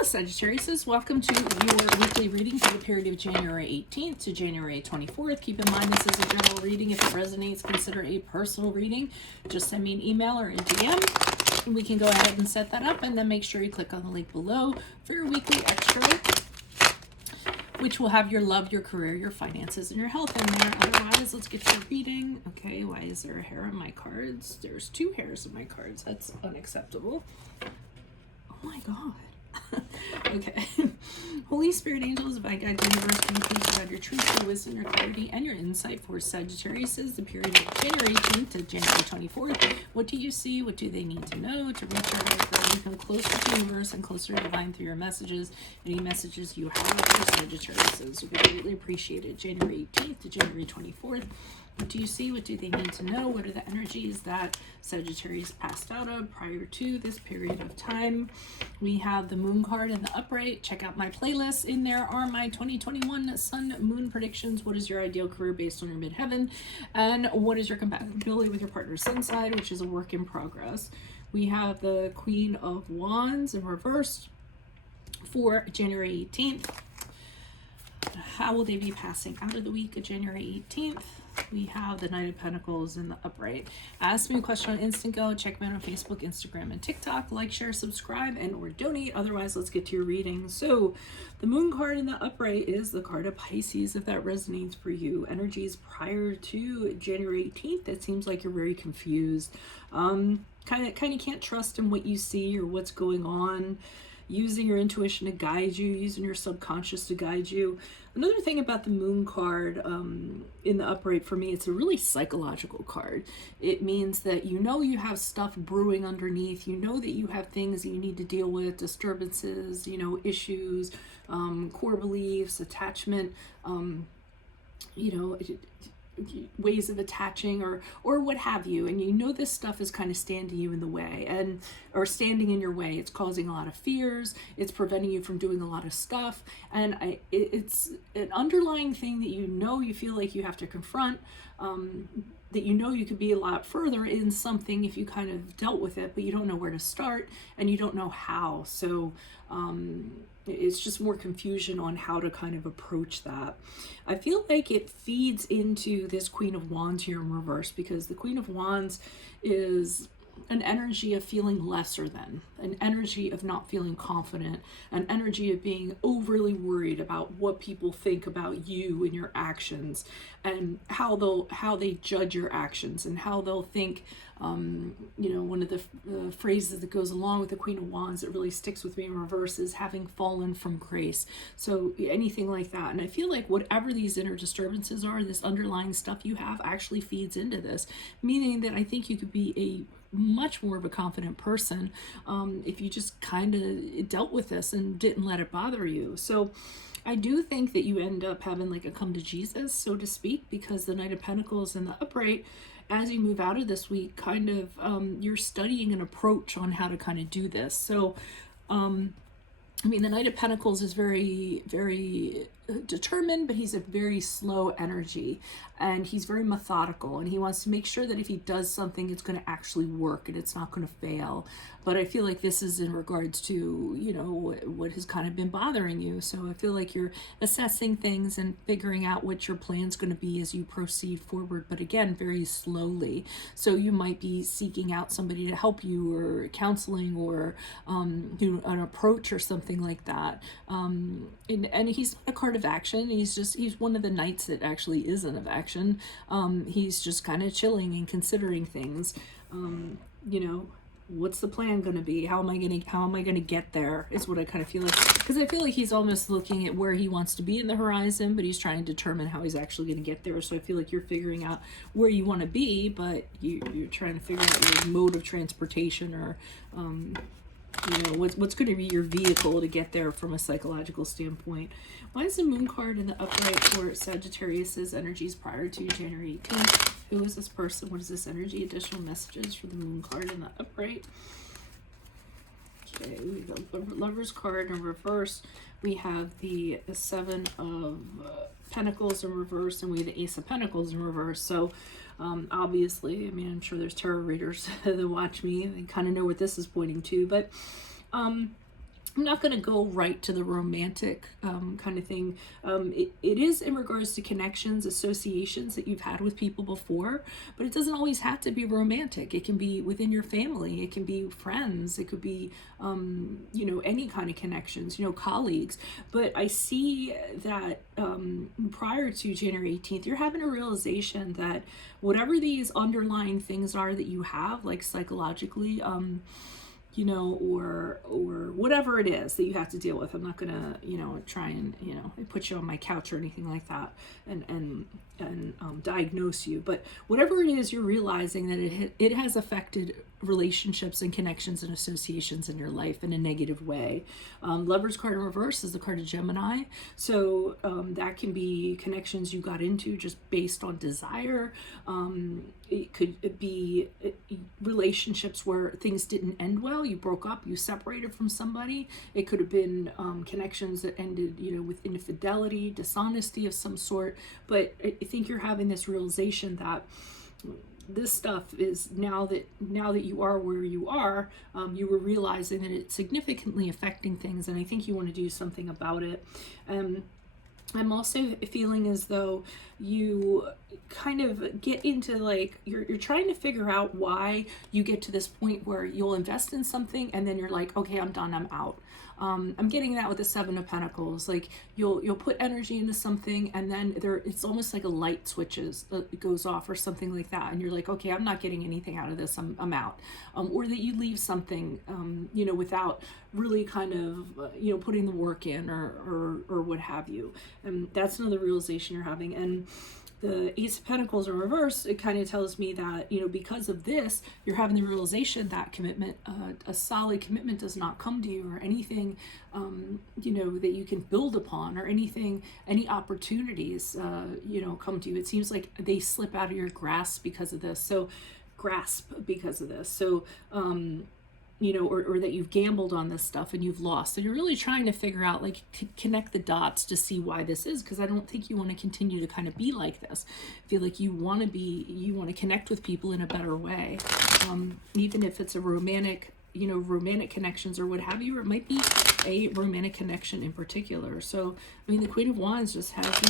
Hello Sagittarius, welcome to your weekly reading for the period of January 18th to January 24th. Keep in mind this is a general reading. If it resonates, consider a personal reading. Just send me an email or a DM and we can go ahead and set that up, and then make sure you click on the link below for your weekly extra, which will have your love, your career, your finances, and your health in there. Otherwise, let's get your reading. Okay, why is there a hair on my cards? There's two hairs in my cards. That's unacceptable. Oh my God. Okay. Holy Spirit, angels, if I guide the universe, can you please provide your truth, your wisdom, your clarity, and your insight for Sagittarius, the period of January 18th to January 24th. What do you see? What do they need to know to reach our life, become closer to the universe and closer to divine through your messages? Any messages you have for Sagittarius would be greatly appreciated. January 18th to January 24th. What do you see? What do they need to know? What are the energies that Sagittarius passed out of prior to this period of time? We have the moon card in the upright. Check out my playlists. In there are my 2021 sun moon predictions. What is your ideal career based on your midheaven? And what is your compatibility with your partner's sun side, which is a work in progress. We have the Queen of Wands in reverse for January 18th. How will they be passing out of the week of January 18th? We have the Knight of Pentacles in the upright. Ask me a question on Instant Go. Check me out on Facebook, Instagram, and TikTok. Like, share, subscribe, and or donate. Otherwise, let's get to your reading. So the moon card in the upright is the card of Pisces, if that resonates for you. Energies prior to January 18th, it seems like you're very confused. Kind of can't trust in what you see or what's going on. Using your intuition to guide you, using your subconscious to guide you. Another thing about the moon card in the upright for me, it's a really psychological card. It means that you know you have stuff brewing underneath. You know that you have things that you need to deal with, disturbances, you know, issues, core beliefs, attachment, you know, ways of attaching or what have you, and you know this stuff is kind of standing you in the way or standing in your way. It's causing a lot of fears, it's preventing you from doing a lot of stuff, and it's an underlying thing that you feel like you have to confront, that you could be a lot further in something if you kind of dealt with it, but you don't know where to start and you don't know how. So it's just more confusion on how to kind of approach that. I feel like it feeds into this Queen of Wands here in reverse, because the Queen of Wands is an energy of feeling lesser than, an energy of not feeling confident, an energy of being overly worried about what people think about you and your actions, and how they judge your actions, and how they'll think. One of the phrases that goes along with the Queen of Wands that really sticks with me in reverse is having fallen from grace. So anything like that. And I feel like whatever these inner disturbances are, this underlying stuff you have actually feeds into this, meaning that I think you could be a much more of a confident person if you just kind of dealt with this and didn't let it bother you. So I do think that you end up having like a come to Jesus, so to speak, because the Knight of Pentacles in the upright, as you move out of this week, kind of you're studying an approach on how to kind of do this. So the Knight of Pentacles is very, very determined, but he's a very slow energy, and he's very methodical, and he wants to make sure that if he does something, it's going to actually work and it's not going to fail. But I feel like this is in regards to, what has kind of been bothering you. So I feel like you're assessing things and figuring out what your plan's going to be as you proceed forward, but again, very slowly. So you might be seeking out somebody to help you, or counseling, or an approach or something like that. And he's not a card of action. He's one of the knights that actually isn't of action. He's just kind of chilling and considering things. What's the plan going to be? How am I going to get there is what I kind of feel like, because I feel like he's almost looking at where he wants to be in the horizon, but he's trying to determine how he's actually going to get there. So I feel like you're figuring out where you want to be, but you're trying to figure out your mode of transportation, or what's going to be your vehicle to get there from a psychological standpoint. Why is the moon card in the upright for Sagittarius's energies prior to January 18th? Who is this person? What is this energy? Additional messages for the moon card in the upright. Okay, we have the Lover's card in reverse. We have the Seven of Pentacles in reverse, and we have the Ace of Pentacles in reverse. So obviously, I'm sure there's tarot readers that watch me and kind of know what this is pointing to, but I'm not going to go right to the romantic kind of thing. It is in regards to connections, associations that you've had with people before, but it doesn't always have to be romantic. It can be within your family. It can be friends. It could be, you know, any kind of connections, you know, colleagues. But I see that prior to January 18th, you're having a realization that whatever these underlying things are that you have, like psychologically, you know, or whatever it is that you have to deal with. I'm not gonna, you know, try and, you know, put you on my couch or anything like that and diagnose you. But whatever it is, you're realizing that it has affected relationships and connections and associations in your life in a negative way. Lover's card in reverse is the card of Gemini. So that can be connections you got into just based on desire. It could be relationships where things didn't end well. You broke up, you separated from somebody. It could have been connections that ended, you know, with infidelity, dishonesty of some sort. But I think you're having this realization that this stuff is now that you are where you are, you were realizing that it's significantly affecting things, and I think you want to do something about it. I'm also feeling as though you kind of get into like, you're trying to figure out why you get to this point where you'll invest in something and then you're like, okay, I'm done, I'm out. I'm getting that with the Seven of Pentacles. Like you'll put energy into something and then it's almost like a light switches, it goes off or something like that. And you're like, okay, I'm not getting anything out of this. I'm out. Or that you leave something, you know, without really kind of, you know, putting the work in or what have you. And that's another realization you're having. And the Ace of Pentacles in reverse, it kind of tells me that, you know, because of this, you're having the realization that commitment, a solid commitment does not come to you, or anything, you know, that you can build upon, or anything, any opportunities, you know, come to you. It seems like they slip out of your grasp because of this. So, you know, or that you've gambled on this stuff and you've lost. And you're really trying to figure out, like, connect the dots to see why this is, because I don't think you want to continue to kind of be like this. I feel like you want to connect with people in a better way. Even if it's a romantic, you know, romantic connections or what have you, or it might be a romantic connection in particular. So, I mean, the Queen of Wands just has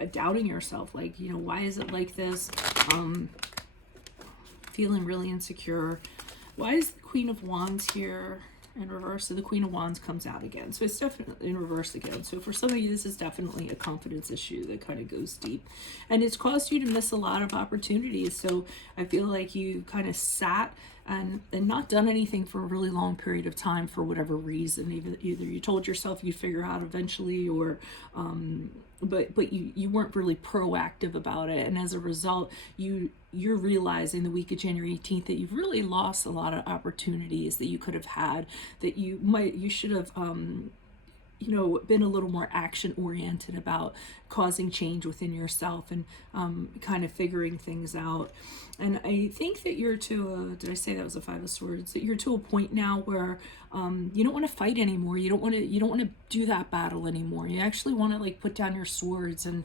you doubting yourself, like, you know, why is it like this? Feeling really insecure. Why is the Queen of Wands here in reverse? So the Queen of Wands comes out again. So it's definitely in reverse again. So for some of you, this is definitely a confidence issue that kind of goes deep. And it's caused you to miss a lot of opportunities. So I feel like you kind of sat and not done anything for a really long period of time for whatever reason. Either you told yourself you'd figure out eventually, or but you weren't really proactive about it, and as a result, you're realizing the week of January 18th that you've really lost a lot of opportunities that you could have had, that you should have you know, been a little more action oriented about causing change within yourself and kind of figuring things out. And I think that you're to did I say that was a Five of Swords? That you're to a point now where you don't want to fight anymore. You don't want to do that battle anymore. You actually want to, like, put down your swords and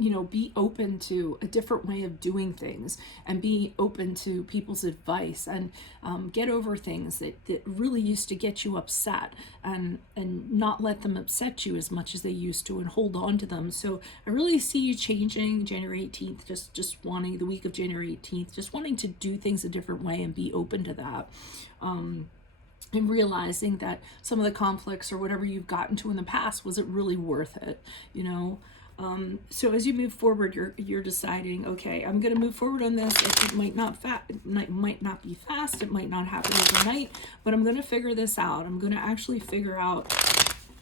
you know, be open to a different way of doing things, and be open to people's advice, and get over things that really used to get you upset, and not let them upset you as much as they used to, and hold on to them. So I really see you changing January 18th, just wanting, the week of January 18th, just wanting to do things a different way and be open to that. And realizing that some of the conflicts or whatever you've gotten to in the past wasn't really worth it, you know. So as you move forward, you're deciding, okay, I'm going to move forward on this. It might not be fast. It might not happen overnight, but I'm going to figure this out. I'm going to actually figure out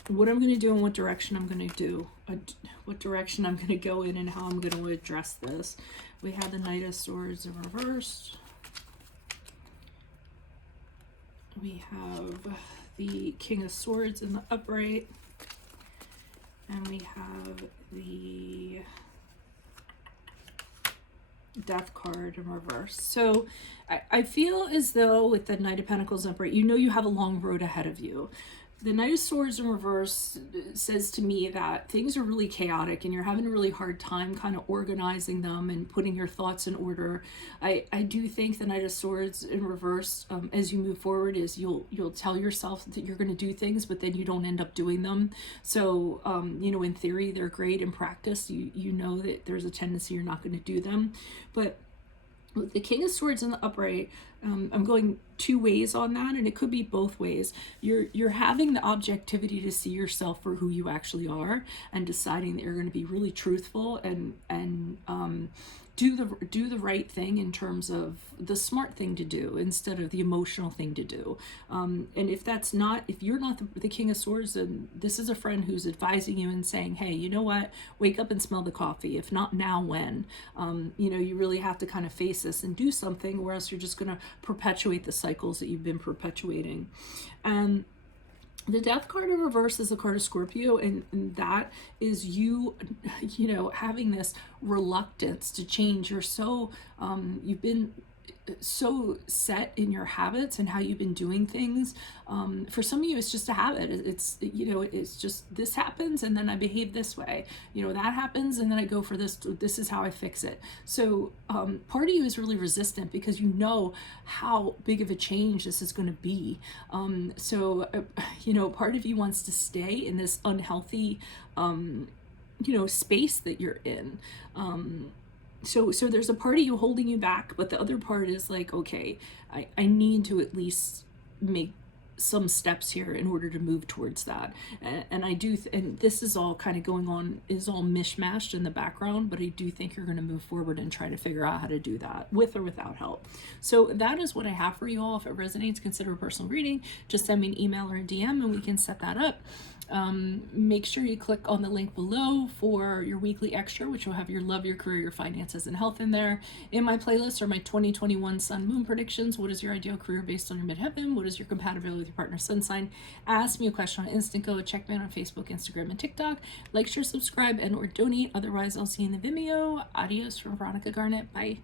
what I'm going to do and what direction I'm going to do, what direction I'm going to go in, and how I'm going to address this. We have the Knight of Swords in reverse. We have the King of Swords in the upright. And we have the Death card in reverse. So I feel as though with the Knight of Pentacles upright, you know you have a long road ahead of you. The Knight of Swords in reverse says to me that things are really chaotic and you're having a really hard time kind of organizing them and putting your thoughts in order. I do think the Knight of Swords in reverse, as you move forward, is you'll tell yourself that you're going to do things, but then you don't end up doing them. So, you know, in theory, they're great. In practice, you know that there's a tendency you're not going to do them. But with the King of Swords in the upright, I'm going two ways on that, and it could be both ways. You're having the objectivity to see yourself for who you actually are, and deciding that you're going to be really truthful and do the right thing in terms of the smart thing to do instead of the emotional thing to do. And if you're not the King of Swords, then this is a friend who's advising you and saying, hey, you know what, wake up and smell the coffee. If not now, when? You know, you really have to kind of face this and do something, or else you're just going to perpetuate the cycles that you've been perpetuating. And the Death card in reverse is the card of Scorpio, and that is you know, having this reluctance to change. You're so, you've been so set in your habits and how you've been doing things. For some of you, it's just a habit. It's, you know, it's just, this happens and then I behave this way. You know, that happens and then I go for this. This is how I fix it. So part of you is really resistant because you know how big of a change this is going to be. You know, part of you wants to stay in this unhealthy, you know, space that you're in. So there's a part of you holding you back, but the other part is like, okay, I need to at least make some steps here in order to move towards that. And I do, and this is all kind of going on, is all mishmashed in the background, but I do think you're going to move forward and try to figure out how to do that with or without help. So that is what I have for you all. If it resonates, consider a personal reading. Just send me an email or a DM and we can set that up. Make sure you click on the link below for your weekly extra, which will have your love, your career, your finances, and health in there. In my playlist are my 2021 Sun Moon predictions. What is your ideal career based on your midheaven? What is your compatibility with your partner's sun sign? Ask me a question on Instant Go. Check me out on Facebook, Instagram, and TikTok. Like, share, subscribe, and or donate. Otherwise, I'll see you in the Vimeo. Adios from Veronica Garnett. Bye.